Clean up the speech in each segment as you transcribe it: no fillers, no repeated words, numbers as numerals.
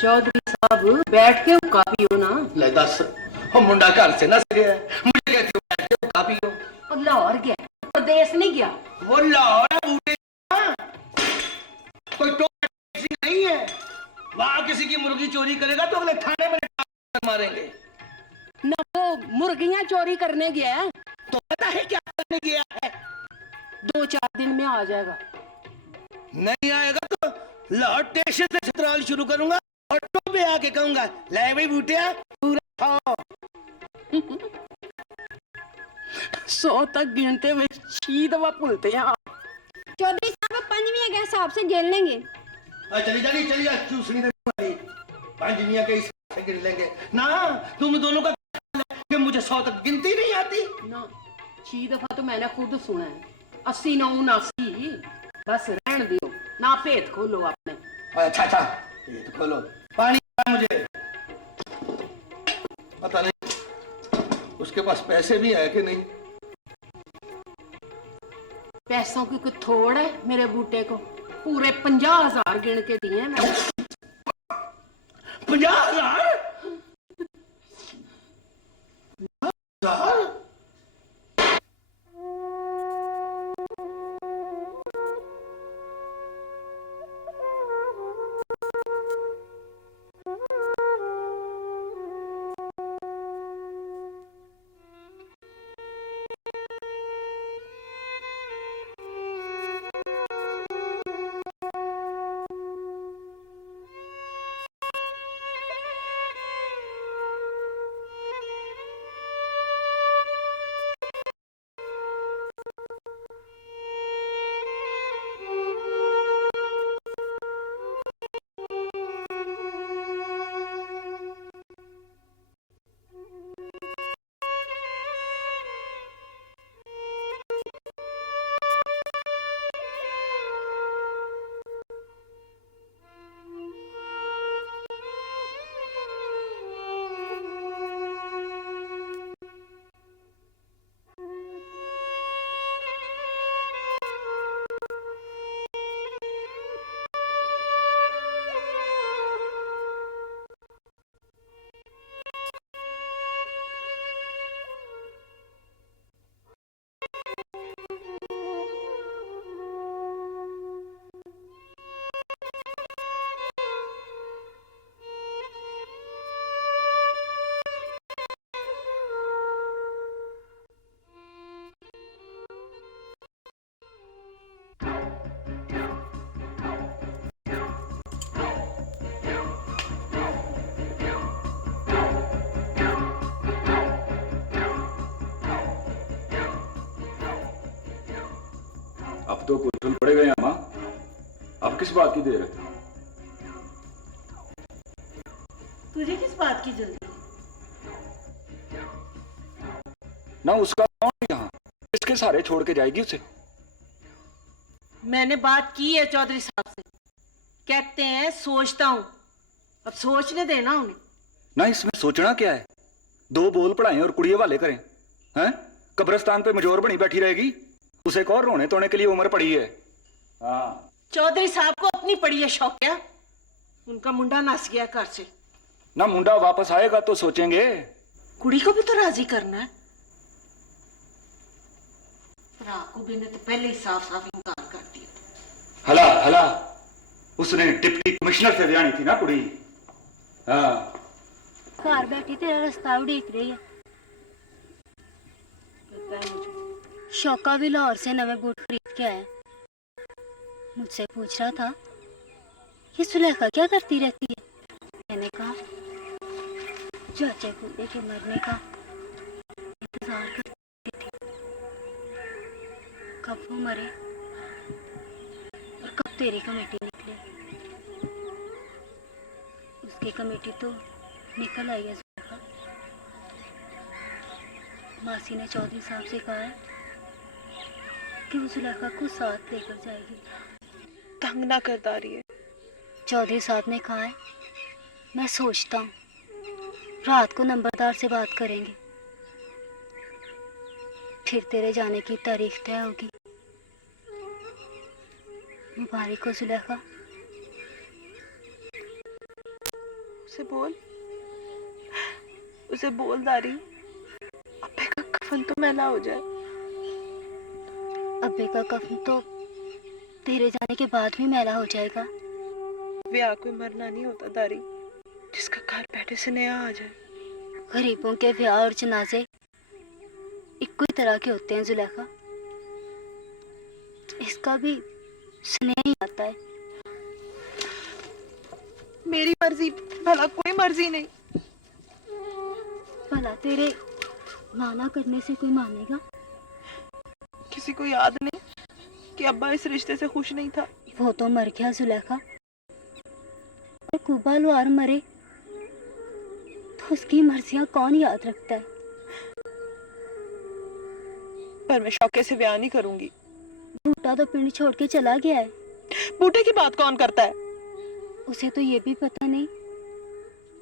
चौधरी साहब बैठ के हुक्का पियो ना। ले दस, हम मुंडा घर से ना गया, मुझे कहती हो बैठ के हुक्का पियो। और लाहौर गया, प्रदेश नहीं गया। वो लाहौर है बूढ़े, कोई टोपी नहीं है। वहां किसी की मुर्गी चोरी करेगा तो अगले थाने में मारेंगे ना। वो मुर्गियां चोरी करने गया है। तो पता है क्या करने गया है? 2-4 दिन में आ जाएगा। नहीं आएगा तो लाहौर स्टेशन से चित्राल शुरू करूंगा, ऑटो पे आके कहूंगा ले भाई बूटिया पूरा खाओ। 100 तक गिनते हुए 6 दफा भूलते हैं। चौधरी साहब 5 मियाँ के हिसाब से गिन लेंगे। चली जा चूसनी वाली 5 मियाँ के हिसाब से गिन लेंगे ना। तुम दोनों का कि मुझे 100 तक गिनती नहीं आती ना। 6 दफा तो मैंने खुद सुना है। 80, 89, 80 बस रहन दो ना। पेट खोलो अपने। अच्छा पेट खोलो। पानी मुझे पता नहीं उसके पास पैसे भी है कि नहीं। पैसों की कोई थोड़ है मेरे बूटे को? पूरे 50,000 गिन के दिए मैंने। 50,000? अब तो कुछ पड़े गए मां। अब किस बात की देर है? तुझे किस बात की जल्दी? ना उसका कौन यहाँ, किसके सहारे छोड़ के जाएगी उसे? मैंने बात की है चौधरी साहब से, कहते हैं सोचता हूं। अब सोचने देना उन्हें। ना इसमें सोचना क्या है? 2 बोल पढ़ाएं और कुड़िए वाले करें हैं? कब्रिस्तान पे मजोर बनी बैठी रहेगी, उसे कौन रोने तोड़ने के लिए उम्र पड़ी है। हाँ चौधरी साहब को अपनी पड़ी है शौकिया। उनका मुंडा नस गया घर से। ना मुंडा वापस आएगा तो सोचेंगे। कुड़ी को भी तो राजी करना है। राकूबी ने तो पहले ही साफ साफ इनकार कर दिया। हला उसने डिप्टी कमिश्नर से जानी थी ना कुड़ी। हाँ घर बैठी तेरा रास्ता उड़ीक रही है। शौका भी लाहौर से नवे बूट खरीद के आया। मुझसे पूछ रहा था ये सुलेखा क्या करती रहती है। मैंने कहा चाचे कुत्ते के मरने का इंतजार करती थी। कब वो मरे और कब तेरी कमेटी निकले। उसकी कमेटी तो निकल आई है सुलेखा। मासी ने चौधरी साहब से कहा है कि वो सुलेखा को साथ लेकर जाएगी। तंग ना कर दारी है। चौधरी साहब ने कहा है मैं सोचता हूँ रात को नंबरदार से बात करेंगे, फिर तेरे जाने की तारीख तय होगी। मुबारक हो सुलेखा। उसे बोल, उसे बोल दारी, अब्बे का कफन तो मैला हो जाए। अब्बे का कफन तो तेरे जाने के बाद भी मैला हो जाएगा। ब्याह कोई मरना नहीं होता दारी, जिसका घर बैठे से नया आ जाए। गरीबों के ब्याह और जनाजे इक्को ही तरह के होते हैं जुलेखा। इसका भी स्नेह ही आता है। मेरी मर्जी भला कोई मर्जी नहीं। भला तेरे माना करने से कोई मानेगा? किसी को याद नहीं कि अब्बा इस रिश्ते से खुश नहीं था। वो तो मर गया जुलेखा, और कुबा लुआर मरे तो उसकी मर्जियां कौन याद रखता है? पर मैं शौके से ब्याह नहीं करूंगी। बूटा तो पिंड छोड़ के चला गया है। बूटे की बात कौन करता है? उसे तो ये भी पता नहीं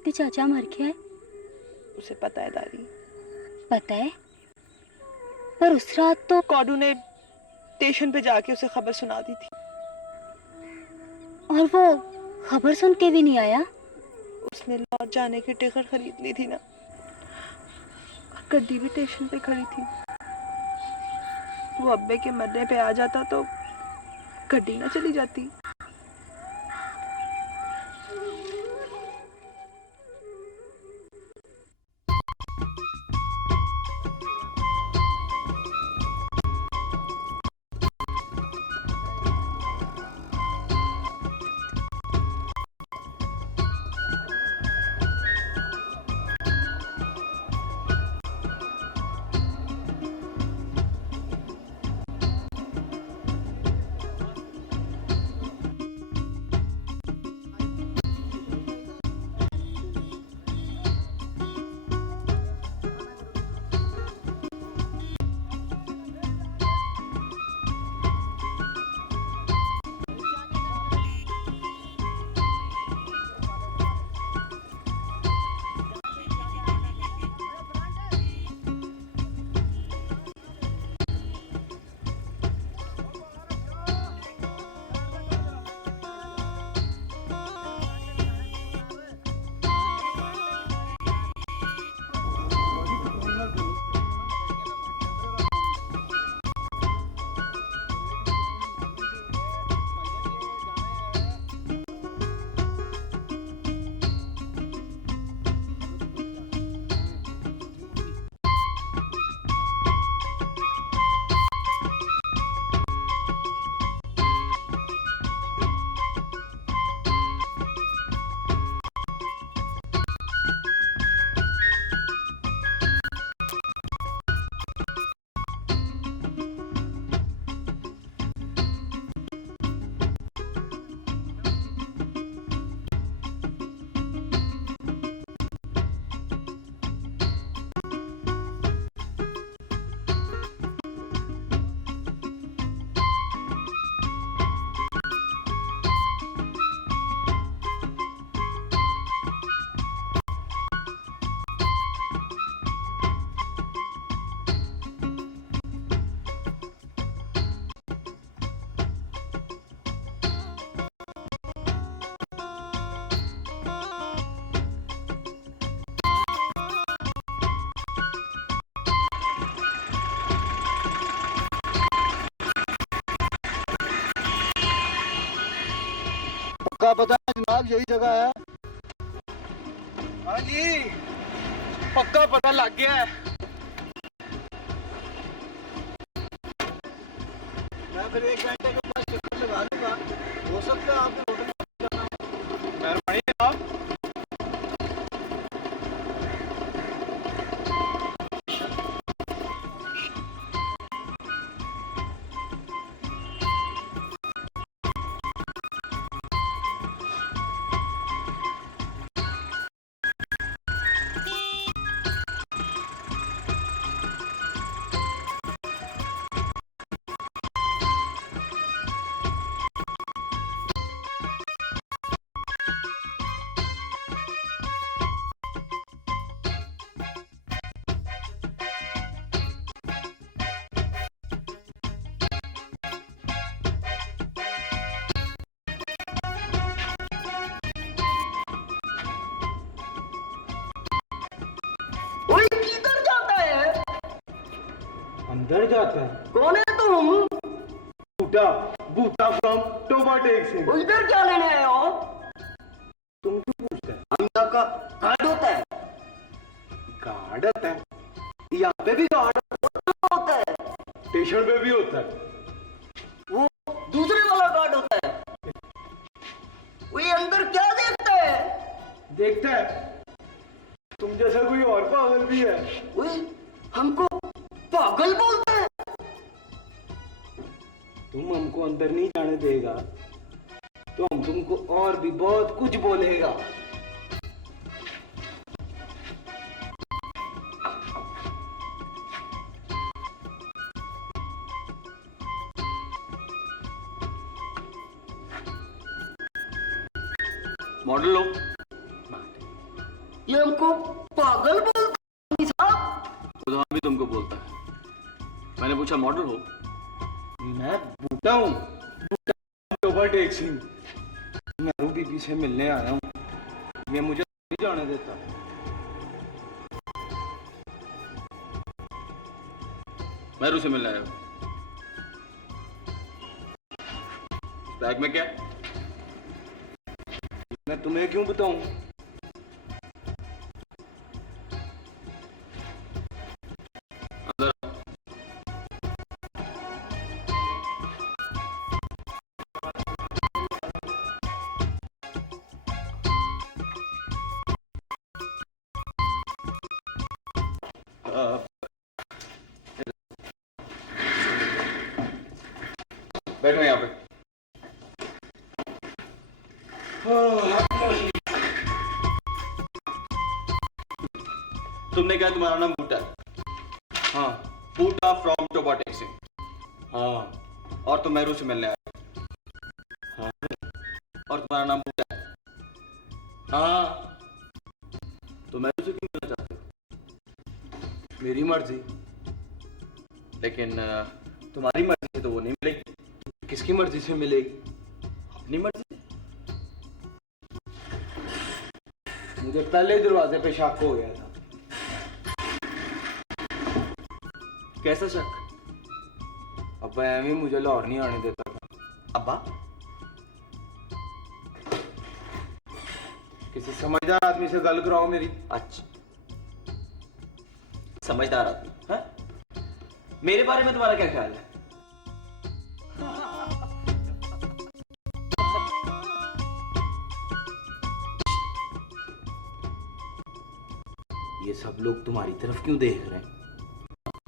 कि चाचा मर गया है। उसे पता है दादी। पता है, पर उस रात तो कौडू ने स्टेशन पे जाके उसे खबर सुना दी थी। और वो खबर सुन के भी नहीं आया। उसने लौट जाने की टिकट खरीद ली थी ना, और गड्डी भी स्टेशन पे खड़ी थी। वो अब्बे के मरने पे आ जाता तो गड्डी ना चली जाती। पक्का पता है जनाब, यही जगह है। हाँ जी, पक्का पता लग गया है। मैं फिर 1 घंटे के पास चक्कर लगा लूंगा। हो सकता है आपके होटल में जाना हो। मेहरबानी जनाब। चाहता है? कौन है तुम? बूटा, बूटा फ्रॉम टोबा टेक सिंह। इधर क्या लेने आए हो? तुम क्यों पूछते हैं? अंधा का गार्ड होता है। गार्ड होता है? यहाँ पे भी गार्ड होता है स्टेशन पे भी होता है। वो दूसरे वाला गार्ड होता है। वो ये अंदर क्या देखता है? देखता है तुम जैसा कोई और पागल भी है। वो हमको पागल बोलता है। तुम हमको अंदर नहीं जाने देगा तो हम तुमको और भी बहुत कुछ बोलेगा। मॉडल लो। ये हमको पागल बोलता है साहब। खुदा भी तुमको बोलता है। मैंने पूछा मॉडल हो? मैं बूटा हूँ, टोबा टेक सिंह। मैं बीबी से मिलने आया हूँ, ये मुझे नहीं जाने देता। मैरू से मिलने आया हूँ। बैग में क्या है? मैं तुम्हें क्यों बताऊं? अंदर आओ। बैठो यहाँ पे। तुमने कहा तुम्हारा नाम बूटा है? हाँ बूटा फ्रॉम टोबा टेक सिंह। हाँ और तुम मैरू से मिलने आए? हाँ और तुम्हारा नाम बूटा है? हाँ। तो मैरू से क्यों मिलना चाहते हो? मेरी मर्जी। लेकिन तुम्हारी मर्जी से तो वो नहीं मिलेगी। किसकी मर्जी से मिलेगी? अपनी मर्जी से। मुझे पहले दरवाजे पे शक हो गया था। कैसा शक? अब एवं मुझे लाहौर नहीं आने देता था। अब्बा? किसी समझदार आदमी से गल कराओ मेरी। अच्छा, समझदार आदमी है। मेरे बारे में तुम्हारा क्या ख्याल है? ये सब लोग तुम्हारी तरफ क्यों देख रहे हैं?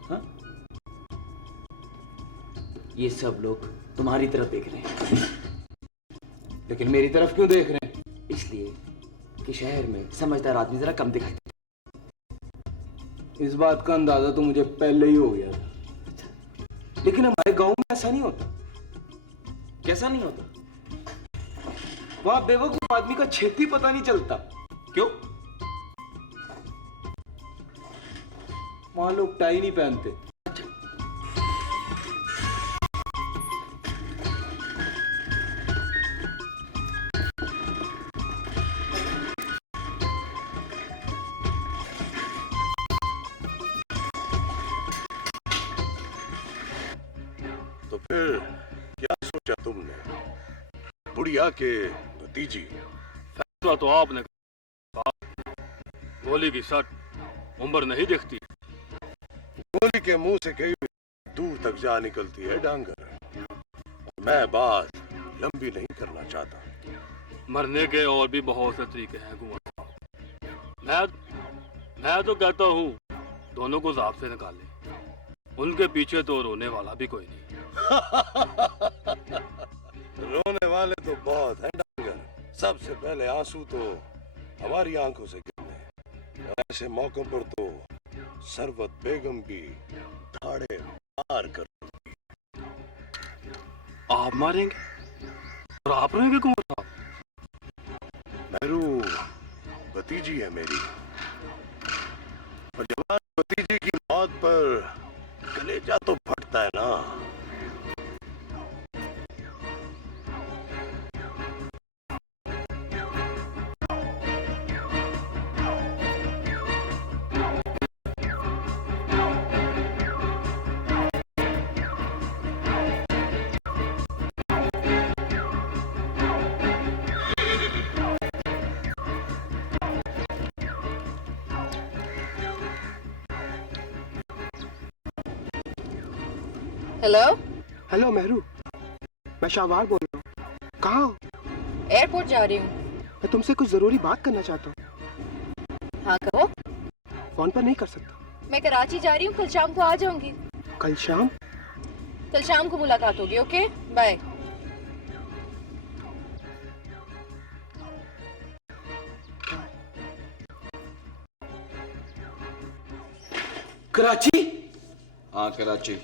हाँ? ये सब लोग तुम्हारी तरफ देख रहे हैं। लेकिन मेरी तरफ क्यों देख रहे हैं? इसलिए कि शहर में समझदार आदमी जरा कम दिखाई देते। इस बात का अंदाजा तो मुझे पहले ही हो गया था। लेकिन हमारे गांव में ऐसा नहीं होता। कैसा नहीं होता? वहां बेवकूफ आदमी का छेती पता नहीं चलता। क्यों? वहां लोग टाई नहीं पहनते। तो फिर क्या सोचा तुमने? बुढ़िया के भतीजी? फैसला तो आपने कहा। गोली की सट उम्र नहीं दिखती। गोली के मुंह से कहीं दूर तक जा निकलती है डांगर। मैं बात लंबी नहीं करना चाहता। मरने के और भी बहुत से तरीके हैं कुंवर साहब। मैं तो कहता हूँ दोनों को जाप से निकालें। उनके पीछे तो रोने वाला भी कोई नहीं। रोने वाले तो बहुत हैं डांगर। सबसे पहले आंसू तो हमारी आंखों से गिरने। ऐसे मौकों पर तो सरवत बेगम भी धाड़े मार कर। आप मारेंगे और आप रोएंगे कुंवर साहब? मेरू भतीजी है मेरी, और जवान भतीजी की मौत पर कलेजा तो फटता है ना। हेलो, हेलो मेहरू, मैं शाहवार बोल रहा हूँ। कहाँ हो? एयरपोर्ट जा रही हूँ। मैं तुमसे कुछ जरूरी बात करना चाहता हूँ। हाँ कहो। फोन पर नहीं कर सकता। मैं कराची जा रही हूँ, कल शाम को आ जाऊंगी। कल शाम? कल शाम को मुलाकात होगी। Okay bye. कराची? हाँ कराची।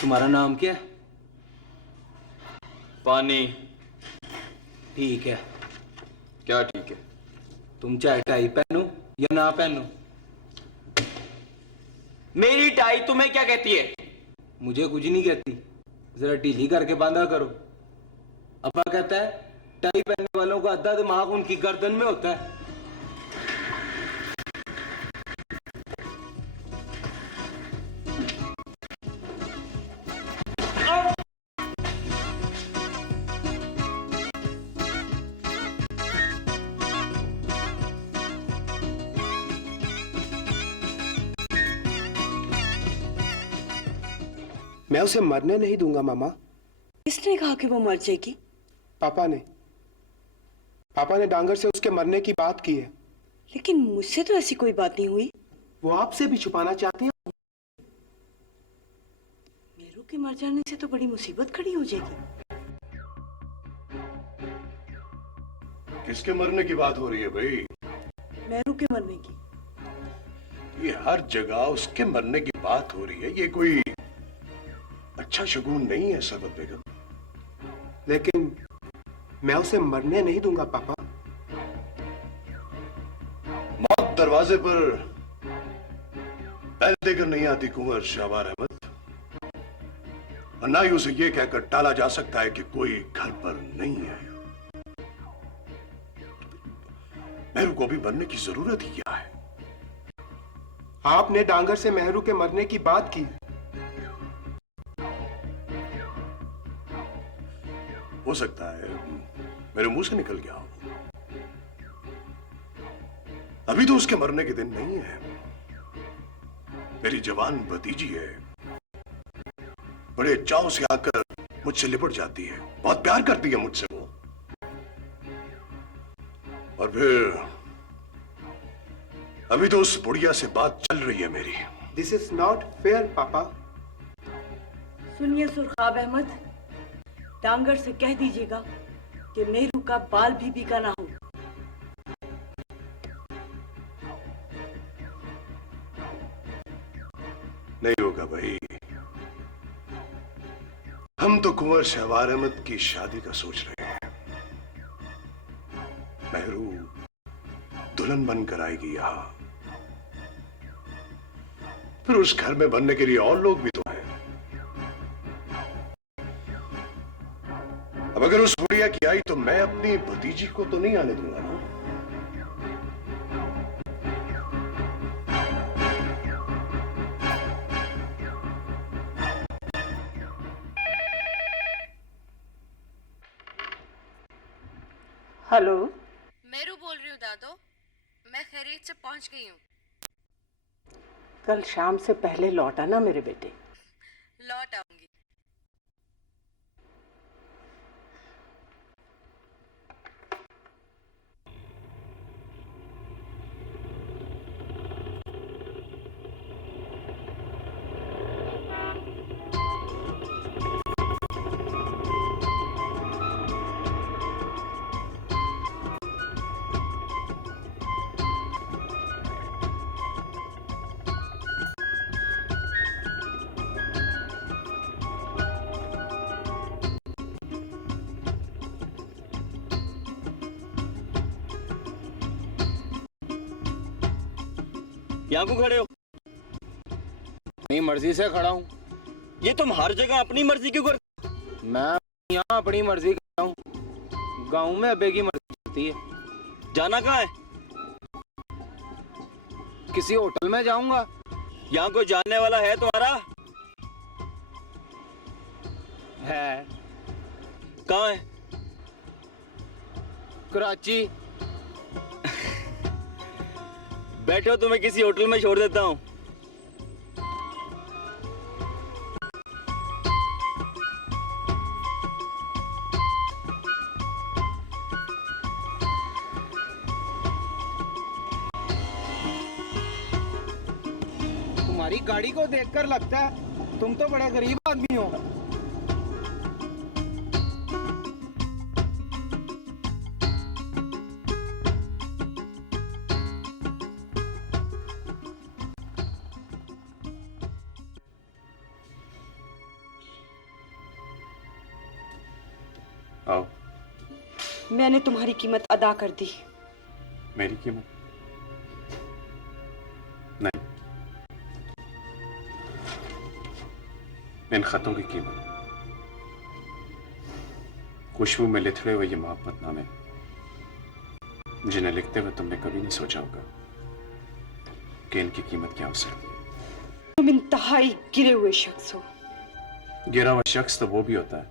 तुम्हारा नाम क्या है? पानी। ठीक है। क्या ठीक है? तुम चाहे टाई पहनो या ना पहनो। मेरी टाई तुम्हें क्या कहती है? मुझे कुछ नहीं कहती, जरा ढीली करके बांधा करो। अब्बा कहता है टाई पहनने वालों का आधा दिमाग उनकी गर्दन में होता है। मैं उसे मरने नहीं दूंगा मामा। किसने कहा कि वो मर जाएगी? पापा ने। पापा ने डांगर से उसके मरने की बात की है। लेकिन मुझसे तो ऐसी कोई बात नहीं हुई। वो आपसे भी छुपाना चाहते हैं। मेरू के मर जाने से तो बड़ी मुसीबत खड़ी हो जाएगी। किसके मरने की बात हो रही है भाई? मेरू के मरने की। ये हर जगह उसके मरने की बात हो रही है। ये कोई अच्छा शगुन नहीं है सरवत बेगम। लेकिन मैं उसे मरने नहीं दूंगा पापा। मौत दरवाजे पर पहल देकर नहीं आती कुंवर शाहवार अहमद, और ना ही उसे यह कहकर टाला जा सकता है कि कोई घर पर नहीं आया। मेहरू को भी मरने की जरूरत ही क्या है? आपने डांगर से मेहरू के मरने की बात की। हो सकता है मेरे मुंह से निकल गया हो। अभी तो उसके मरने के दिन नहीं है। मेरी जवान भतीजी है, बड़े चाव से आकर मुझसे लिपट जाती है, बहुत प्यार करती है मुझसे वो। और फिर अभी तो उस बुढ़िया से बात चल रही है मेरी। दिस इज नॉट फेयर पापा। सुनिए सुरखाब अहमद, डांगर से कह दीजिएगा कि मेरू का बाल भी बिका ना हो। नहीं होगा भाई। हम तो कुंवर शहवार अहमद की शादी का सोच रहे हैं। मेहरू दुल्हन बनकर आएगी यहां, फिर उस घर में बनने के लिए और लोग भी तो हैं। अब अगर उस बुढ़िया की आई तो मैं अपनी भतीजी को तो नहीं आने दूंगा ना। हेलो, मेरू बोल रही हूँ दादो, मैं खैरियत से पहुँच गई हूँ। कल शाम से पहले लौट आना मेरे बेटे। लौट आऊंगी। यहाँ को खड़े हो? अपनी मर्जी से खड़ा हूँ। ये तुम हर जगह अपनी मर्जी क्यों करते? मैं यहाँ अपनी मर्जी करता हूँ। गाँव में अब्बे की मर्जी चलती है। जाना कहाँ है? किसी होटल में जाऊंगा। यहाँ कोई जानने वाला है तुम्हारा? है। कहाँ है? कराची। बैठो, तुम्हें किसी होटल में छोड़ देता हूँ। तुम्हारी गाड़ी को देखकर लगता है तुम तो बड़े गरीब आदमी हो। आओ। मैंने तुम्हारी कीमत अदा कर दी। मेरी कीमत? नहीं, इन खतों की कीमत, खुशबू में लिथड़े हुए ये मोहब्बतनामे जिन्हें लिखते हुए तुमने कभी नहीं सोचा होगा कि इनकी कीमत क्या हो सकती है। तुम इंतहाई गिरे हुए शख्स हो। गिरा हुआ शख्स तो वो भी होता है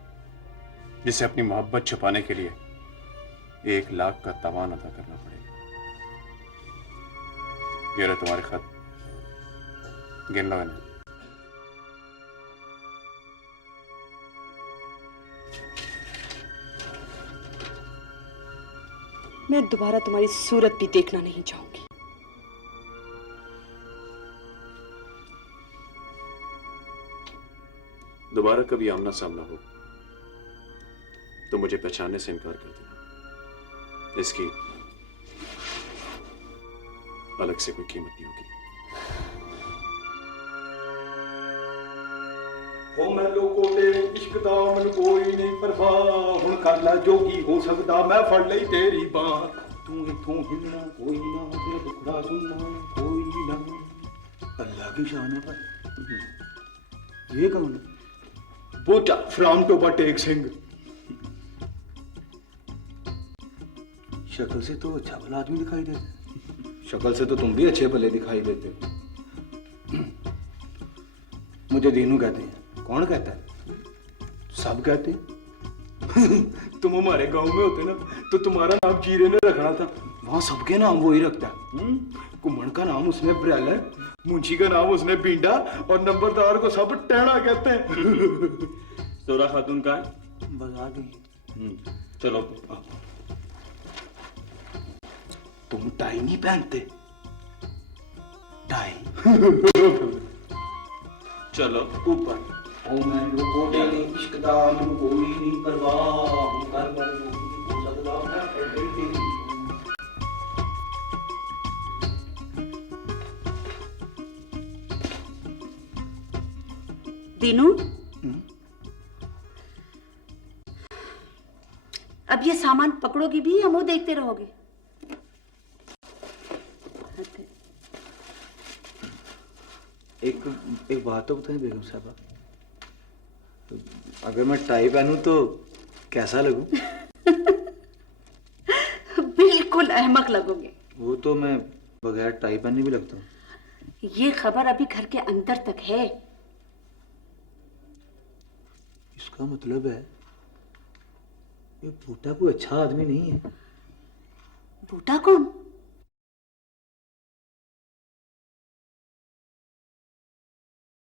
जिसे अपनी मोहब्बत छुपाने के लिए 1 लाख का तावान अदा करना पड़ेगा। ये रहे तुम्हारे खत, गिन लो इन्हें। मैं दोबारा तुम्हारी सूरत भी देखना नहीं चाहूंगी। दोबारा कभी आमना सामना हो तो मुझे पहचानने से इनकार कर देना। इसकी अलग से कोई कीमत नहीं होगी। हो मैं लोगों तेरे इश्क दा मन कोई नहीं परवाह, हुण कर लै जो की हो सकदा मैं फड़ लई तेरी बाह। तू इथों हिलना कोई ना, तेरा दुखड़ा सुनना कोई ना। अल्लाह की शान है पर ये कौन? बूटा फ्रॉम टोबा टेक सिंह। शक्ल से तो अच्छा भला आदमी दिखाई देता। शक्ल से तो तुम भी अच्छे भले दिखाई देते हो। मुझे दीनू कहते हैं। कौन कहता है? सब कहते हैं। तुम हमारे गांव में होते ना तो तुम्हारा नाम जीरे ने रखना था। वहां सबके नाम वो ही रखता है। कुमन का नाम उसने ब्रैलर, मुंशी का नाम उसने बींडा और नंबरदार को सब टैना कहते हैं। सोरा खातून का है? बस आ गई। चलो तुम टाई नहीं पहनते? टाई? चलो ऊपर। ओ मैं लोगों तेरे इश्क दा मैनू कोई नहीं परवाह, कर मैं हो सकदा मैं फड़ लई तेरी। दीनू, अब ये सामान पकड़ोगी भी या मुंह देखते रहोगे? एक बात तो बताएं बेगम साहबा, अगर मैं टाई पहनूं तो कैसा लगूं? बिल्कुल अहमक लगोगे। वो तो मैं बगैर टाई पहने भी लगता हूँ। ये खबर अभी घर के अंदर तक है। इसका मतलब है ये बूटा कोई अच्छा आदमी नहीं है। बूटा कौन?